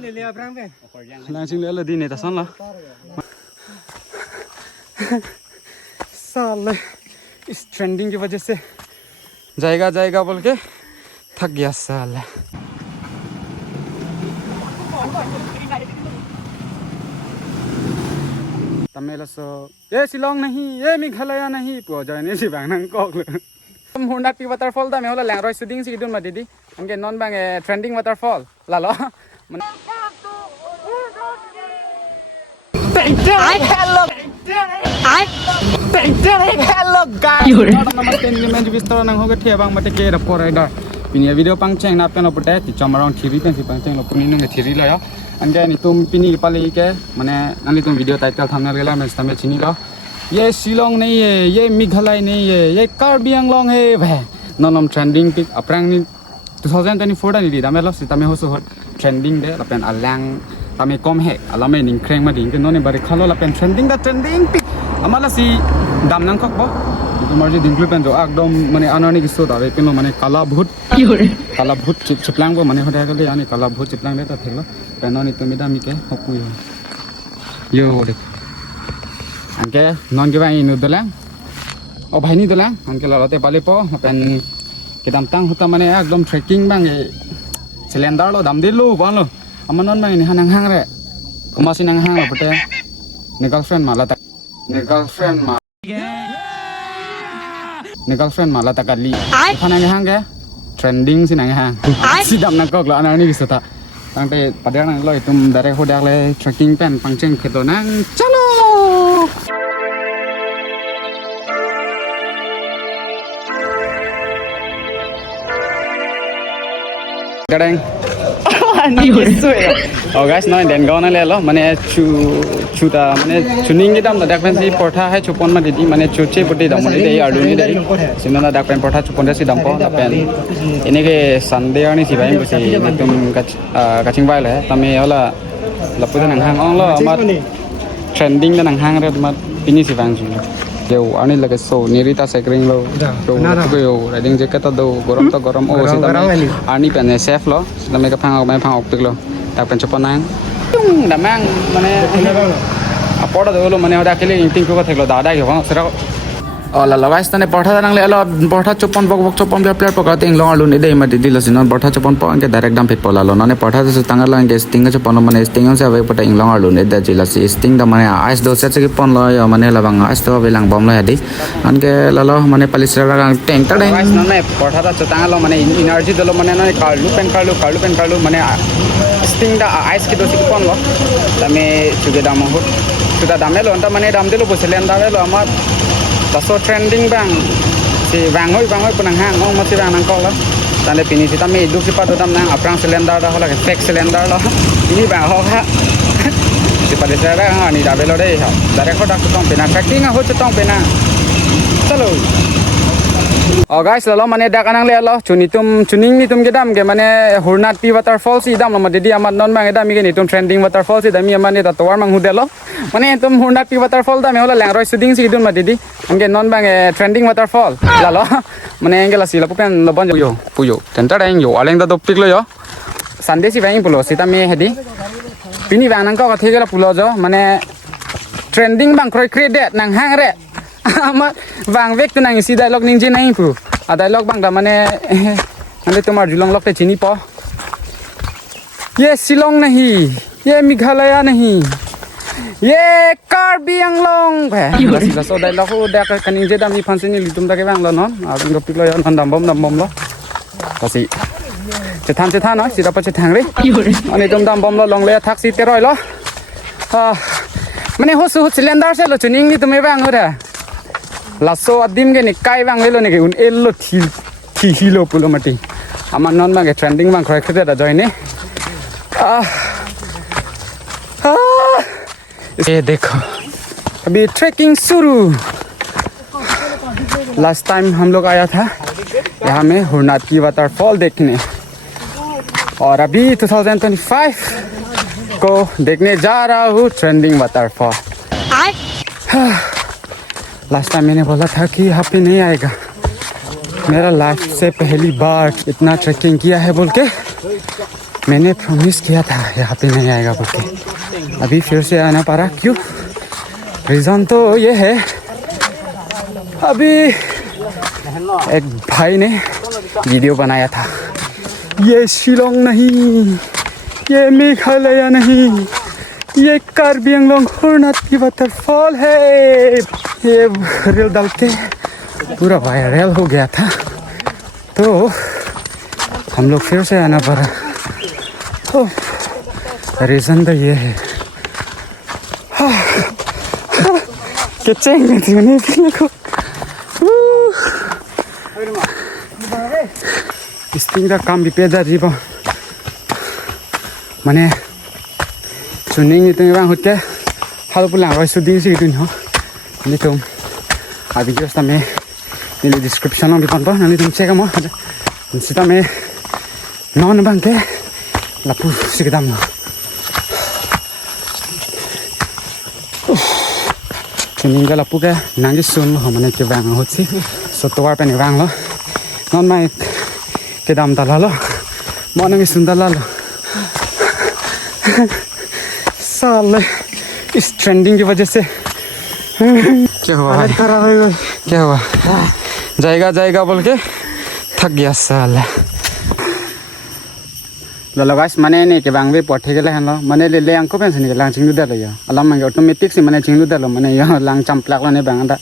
Launching ले दी नहीं था सन ला साले इस ट्रेंडिंग की वजह से जाएगा बोल के थक गया साला तमिल सो ये शिलोंग नहीं ये मेघालय नहीं पुआ जाए नहीं सिबांग नंग कोक तुम हुंडाटी वाटरफॉल दा में होला लैंग्रॉय शूटिंग सी दुन मदीदी हमके नॉन बांग ट्रेंडिंग वाटरफॉल लालो हेलो गाइस नमस्ते मैं विस्तार नंग होगे थे बांग मते के रपो राइडर पिनी वीडियो पांगचेंग ना पेन ओपटे ति चमराउंड थिरि पेन सि पांगचेंग लो पुनी नंग थिरि लया अंगे नि तुम पिनी पाले के माने नली तुम वीडियो टाइटल थामना गेला मैं तमे चिनी लो ये शिलोंग नहीं है ये मेघालय नहीं है ये कार्बी आंगलोंग है भाई नॉन ट्रेंडिंग पिक अपरांग नि 2024 दा नि दी दामे लो सि तमे होसो ट्रेंडिंग दे लपेन अलांग तमे कम है अलामे निंख्रेंग मा दिंग नोने बारे खालो लपेन ट्रेंडिंग दा ट्रेंडिंग पिक अमाला सि दामनांग खकबो तुम्हारे जो दिंगलु पेन जो एकदम माने आनानी किसो दावे पेनो माने काला भूत चिपलांग को माने होदा गले यानी काला भूत चिपलांग दे ता थेलो पेनोनी तुमिदा मिके हकु यो दे अंके नॉन के भाई नुदला ओ भाई नि दला अंके ललते पाले पो पेन किदाम तांग होता माने एकदम ट्रेकिंग बांग सिलेंडर लो दाम दिलु बालो अमन नॉन माने हानंग हांग रे कमासि नंग हांग पटे ने गर्लफ्रेंड माला तकली खाना हांग के ट्रेंडिंग सि नंग हांग सि दाम न कक लाना नि बिसता तांते पदेर नंग लो तुम डायरेक्ट हो डाले ट्रेकिंग पेन पंचेंग खेतो नंग चलो Gadang. Ni betul ya. Oh guys, no den gauna le lo mane chuta mane chuning ge dam da dak pen si portha hai chupon ma didi mane chuche poti dam ni dei adu ni dei sinna dak pen portha chupon de si dam ko da pen ini ge sunday ani si bai si tum kaching bai le tame ola lapu da nang hang ong lo ma trending da nang hang re ma pini si bang ju yo ani lage so nirita cycling lo to yo riding jacket to gorom o si tame ani pen safe lo tame ka phang ok tik lo tak pen chopon nang da mang mane apoda do lo mane oda kele inting ko theklo dada ge bang sera ola lawais tane portha nang le lo portha chopon bok chopon be plate pokra ting long alun idei ma didi lo sinon portha chopon po ange direct dam pit pola lo nane portha se tangar lang ge sting ge chopon mane sting se ave pota ing long alun ida jila si sting da mane ice do se pon lo yo mane labang ice to belang bom lo adi ange lalo mane palisra gang tank ta dai nane portha da tangar lo mane energy do lo mane nane karlu pen mane sting da ice ki do si pon lo tame chuge dam ho sudah dame lo anta mane dam de lo boselen da lo amar taso trending bang si bang hoi punang hang ong mati bang nang kol tane pini si tame du si padu dam nang aprang cylinder da hola fake cylinder lo ini bang ho ha si pade sara ni da belo dei ha dare ko dak tong pena tracking ho tong pena chalo oh guys lalo mane dak anang le lo chuning ni tum gedam ge mane hurnati waterfall si dam ma didi amar non bang edam ge ni tum trending waterfall si dami amane ta towar mang hudelo mane tum hurnati waterfall da me hola langroi shooting si dun ma didi amge non bang trending waterfall lalo mane engela si lapu pen lo bon yo puyo tenta dang yo aleng da dopik lo yo sunday si bang pulo si tami hedi pini bang nang ko thegela pulo jo mane trending bang kroi create nang hang re amar bang vek tu nang si dialog ning je nai pu a dialog bang da mane ande tomar julong lok te chini po ये शिलोंग नहीं ये मेघालय नहीं ये कार्बी आंगलोंग भाई बस so dialog ho da kaning je dam ni fansin ni litum da ke bang lo non a bing pik lo yo nan dam bom lo kasi chethan no si da pa chethan re ani tum dam bom lo long le thak si te roi lo mane ho su cylinder se lo chuning ni tum e bang ho da la so adim ge ni kai bang le lo ni ge un el lo thi lo pulo mati amar non bang ge trending bang khoi khete da join ne ये देखो अभी trekking शुरू last time हम लोग आया था यहाँ में हुरनाटी वाटरफॉल देखने और अभी 2025 को देखने जा रहा हूँ ट्रेंडिंग वाटरफॉल लास्ट टाइम मैंने बोला था कि यहाँ पे नहीं आएगा मेरा लाइफ से पहली बार इतना ट्रैकिंग किया है बोल के मैंने प्रॉमिस किया था यहाँ पे नहीं आएगा बोल के, अभी फिर से आना पड़ा। क्यों? रीज़न तो ये है, अभी एक भाई ने वीडियो बनाया था, ये शिलोंग नहीं, ये मेघालय नहीं, ये कार्बी आंगलोंग हरनाथी वाटरफॉल है। ये रील डाल के पूरा वायरल हो गया था, तो हम लोग फिर से आना पड़ा। तो रीज़न तो ये है, किचन थी मैंने को स्टिंग काम भी पेजा जीव माने चुनिंग itu bang hotte hal pulang roi suding sih itu no ini tuh abi just ame ini description ang dipan pa nanti tuh cek mo nanti tame non bang ke lapu sikidam no chunning ga lapu ke nangi sun ho mane ke bang hotsi so towar pe ni bang lo non mai ke dam ta lo mo nangi sun da lo साले इस trending की वजह से क्या हुआ भाई? क्या हुआ? जाएगा जाएगा बोल के थक गया साला। लो गाइस माने ने के बांग बे पठे गेले हन लो माने ले ले अंको पेंस नि लांग चिंगु दल या अलाम मांगे ऑटोमेटिक से माने चिंगु दल माने या लांग चंपलाक लो ने बांग दा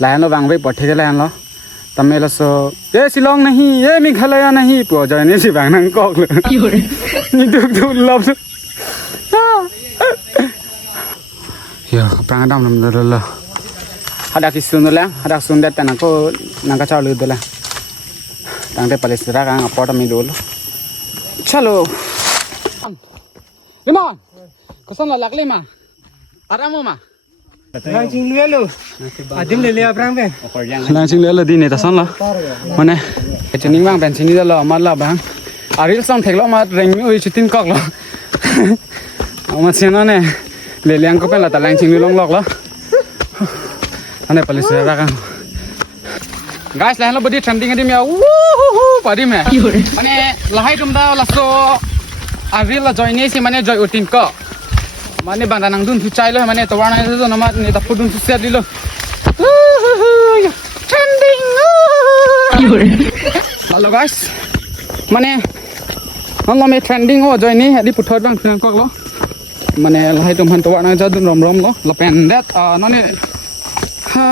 लायन लो बांग बे पठे गेले हन लो तमे लो सो ए शिलोंग नहीं, ये मेघालय नहीं, पो जने सि बांग नंग कोक लो नि दुक दुक लब ya perang dam dam dulu ada kisun dulu ada sundet tanah ko nangka calu dulu tangde palestra kan apa tami dulu chalo lima kesan lah lak lima aramu ma langsung lu lo adim le le perang ben langsung lelo di ni tasan lah mana cening bang pensi ni dulu amat lah bang aril sang thek lo amat reng oi chitin kok lo amat siapa ne ले Liang को पहला तलांग चिंगली लोंग लोग लो अने police रे रखा guys line लो बड़ी trending है दिम्या बड़ी में माने लहाई तुम दा लासो आरिल ला जॉइन से माने जॉय उटिन को माने बांदा नंग दुन तुचाई लो माने तो वाना से नमा ने ता फुदुन तुसेट दिलो ट्रेंडिंग हेलो गाइस माने हम में ट्रेंडिंग हो जॉइन नहीं अभी पुथोर बांग फिर को लो माने लाहाय तुम हंतो वाना जा दुन रम लो लपेन देट नने हा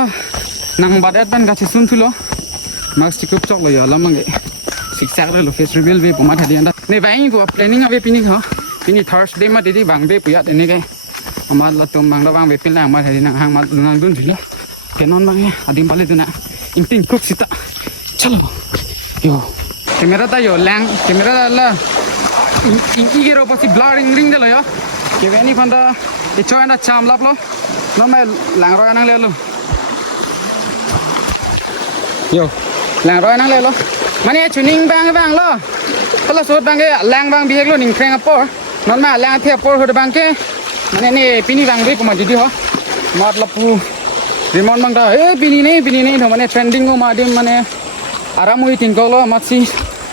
नंग बादेट बन गाछि सुन फिलो मार्क्स टिकप चक लयो लमंगे सिक्सा रे लो फेस रिवील बे पमा थादि अंदा ने बाइंग को प्लानिंग अबे पिनि ह पिनि थर्सडे मा दिदि बांग बे पुया देने के अमा ल तुम बांग बांग बे पिला मा थादि नंग हां मा नंग दुन फिलो केनन बांगे आदिम पाले दुना इंटिंग कुक सिता चलो यो कैमरा ता यो लैंग कैमरा ला इंकी के रो पसी ब्लरिंग रिंग दे लयो के वेनी फंदा इचोय ना चाम लाप लो न मैं लांग रोय नंग ले लो यो लांग रोय नंग ले लो माने चुनिंग बांग बांग लो तला सोट बांगे लांग बांग बिहेक लो निंग फ्रेंग अपर नन मा लांग थे अपर होद बांग के माने ने पिनी बांग बे कुमा दिदि हो मतलब पु रिमोन बांग दा ए पिनी नहीं तो माने ट्रेंडिंग को मादिम माने आराम हुई तिन को लो मसी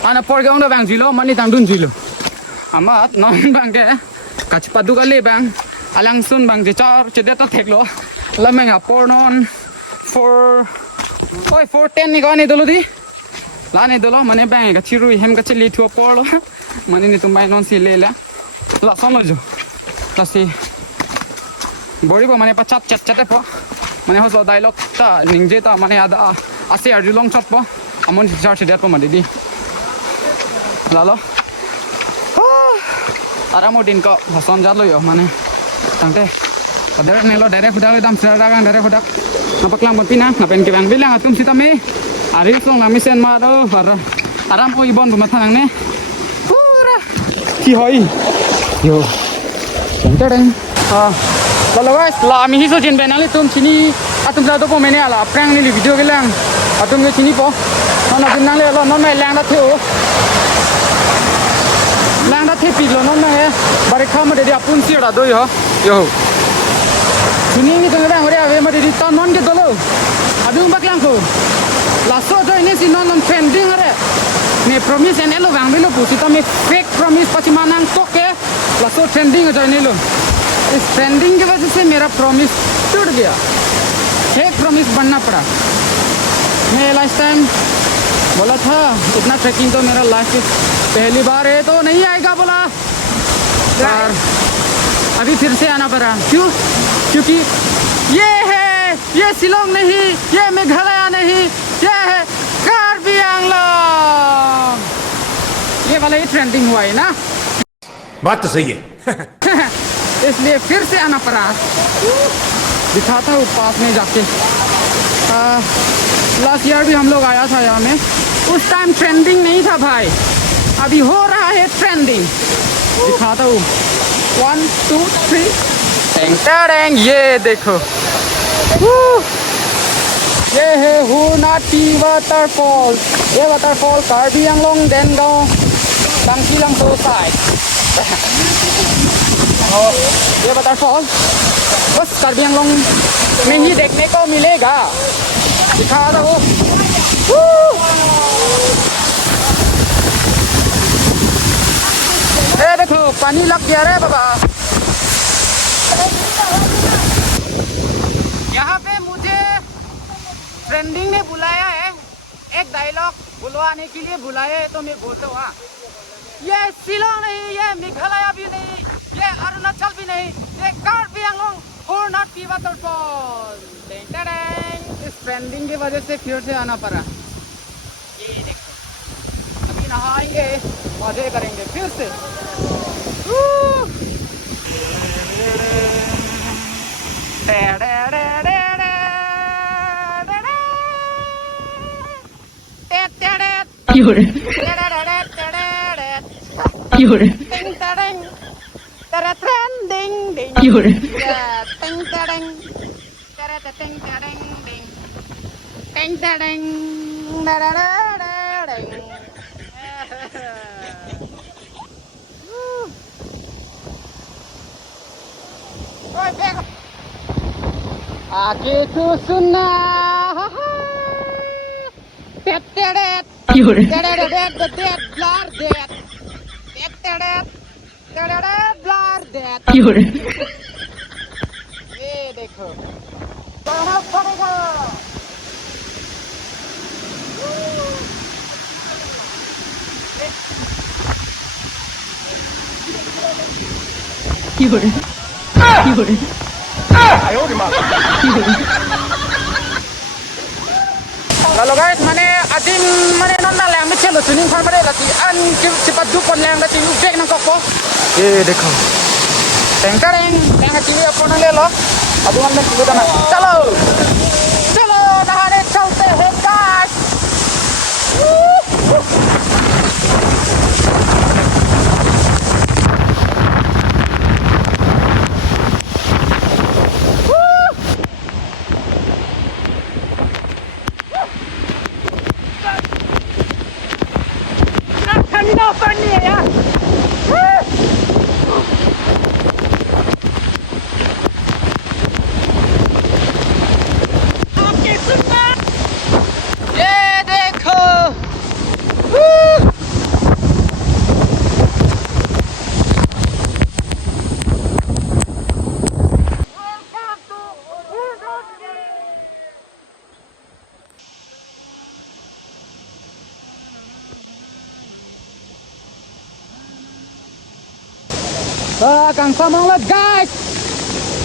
आना पर गाउंड बांग जिलो माने तांग दुन जिलो आमात नन बांग के कचपा दुगले बांग alang sun bang je char che deta theklo lamenga pornon 410 ni gani dolo di lane dolo mane bang ga chiru hem ga cheli thu porlo mane ni tumbai non si lela la sonlo jo la si bori bo mane pachat chat chat po mane hoso dialogue ta ningje ta mane ada ase arju long chat po amon char che det po mane di lalo aramodin ko hasan jalo yo mane tangte padahal nelo daerah hudak le dam seragang daerah hudak napak lang pina napen ke bang bilang atum sitame ari song nami sen ma do bara aram ko ibon bumatang ne pura ki hoi yo tangteng kalau guys la mi hiso jin benali tum sini atum jado po mene ala prank ni video ke lang atum ke sini po nona binang le lo non mai lang da theo lang da the pi lo non mai bare kham de apun si da do yo yo sini ni tengah bang ore ave ma di ton non ke dolo adung bak lang ko laso jo ini si non trending are me promise en elo bang belo pusi ta me fake promise पची मानांग तो के लसो trending हो जाने लो इस trending की वजह से मेरा प्रॉमिस टूट गया फेक प्रॉमिस बनना पड़ा मैं लास्ट टाइम बोला था इतना ट्रैकिंग तो मेरा लास्ट पहली बार है तो नहीं आएगा बोला और अभी फिर से आना पड़ा क्यों क्योंकि ये शिलोंग नहीं ये मेघालय नहीं ये है कार्बी आंगलोंग ये वाला ही ट्रेंडिंग हुआ है ना बात तो सही है इसलिए फिर से आना पड़ा दिखाता हूँ पास में जाके लास्ट ईयर भी हम लोग आया था यहाँ में उस टाइम ट्रेंडिंग नहीं था भाई अभी हो रहा है ट्रेंडिंग दिखाता हूँ 1 2 3 टेंग टेंग ये देखो ये है हुनाटी वाटरफॉल ये वाटरफॉल कार्बी आंगलोंग देनगांव डांगकीलांग दो साइड ये वाटरफॉल बस कार्बी आंगलोंग में ही देखने को मिलेगा दिखा दो ये देखो पानी लग गया रे बाबा यहाँ पे मुझे ट्रेंडिंग ने बुलाया है एक डायलॉग बुलवाने के लिए बुलाया है तो मैं बोलता हूँ ये शिलोंग नहीं ये मेघालय भी नहीं ये अरुणाचल भी नहीं ये कार्बी आंगलोंग हुनाटी वाटरफॉल इस ट्रेंडिंग की वजह से फिर से आना पड़ा ये देखो अभी नहाएंगे मजे करेंगे फिर से आके तू सुनना ये देखो पड़ेगा Lalu guys, mana adim mana nona leng macam lu tuning kan mana lagi an cepat dukun leng lagi ubek nang koko. Ye dekho. Tengkareng, leng hati ni apa nang lelo? Abu हमने kilo दाना. चलो, चलो नहाने चलते हैं guys. Kang Samang lot guys.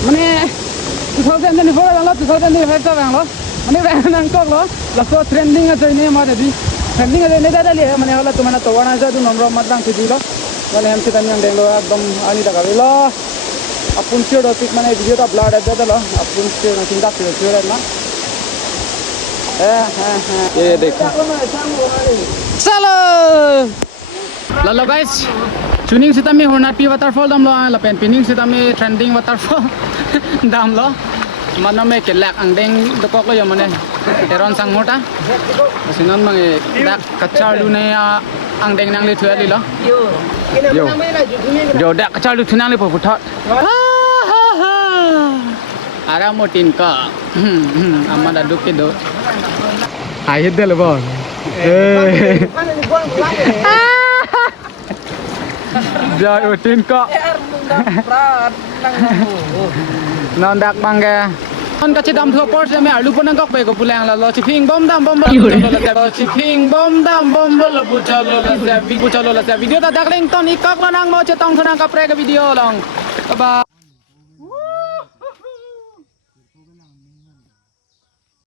Mane 2024 lo 2025 bang lo. Mane bang nang kok lo. Laso trending aja ini mah jadi. Trending aja ini dah lihat mane hola tu mana tawana aja tu nomor matang tujuh lo. Mane हम सितम yang deng lo एकदम ani tak kali lo. Apun sih udah tik mane video tak upload aja dah lo. Apun sih nanti tak video na. ये देखो. चलो. Lalu guys. Tuning sita mi Hunaty waterfall dam lo la pen pining sita mi trending waterfall dam lo mana me kelak angdeng dokok lo ya mane eron sang mota sinon mang dak kachar lu ne angdeng nang le thuali lo yo dak kachar lu thunang le puthat ara motin ka amada duk ke do ayet del bo Rồi ở trên cọ non đặc bằng kìa con cá chết đâm thua port sẽ mẹ ở lúc đang góc về của phụ làng là lo chỉ phình bom đâm bom lo chỉ phình bom đâm bom lo phụ cho lo là video ta đặc lên con ít cóc nó đang ngồi chơi tông thằng cặp cái video lòng ba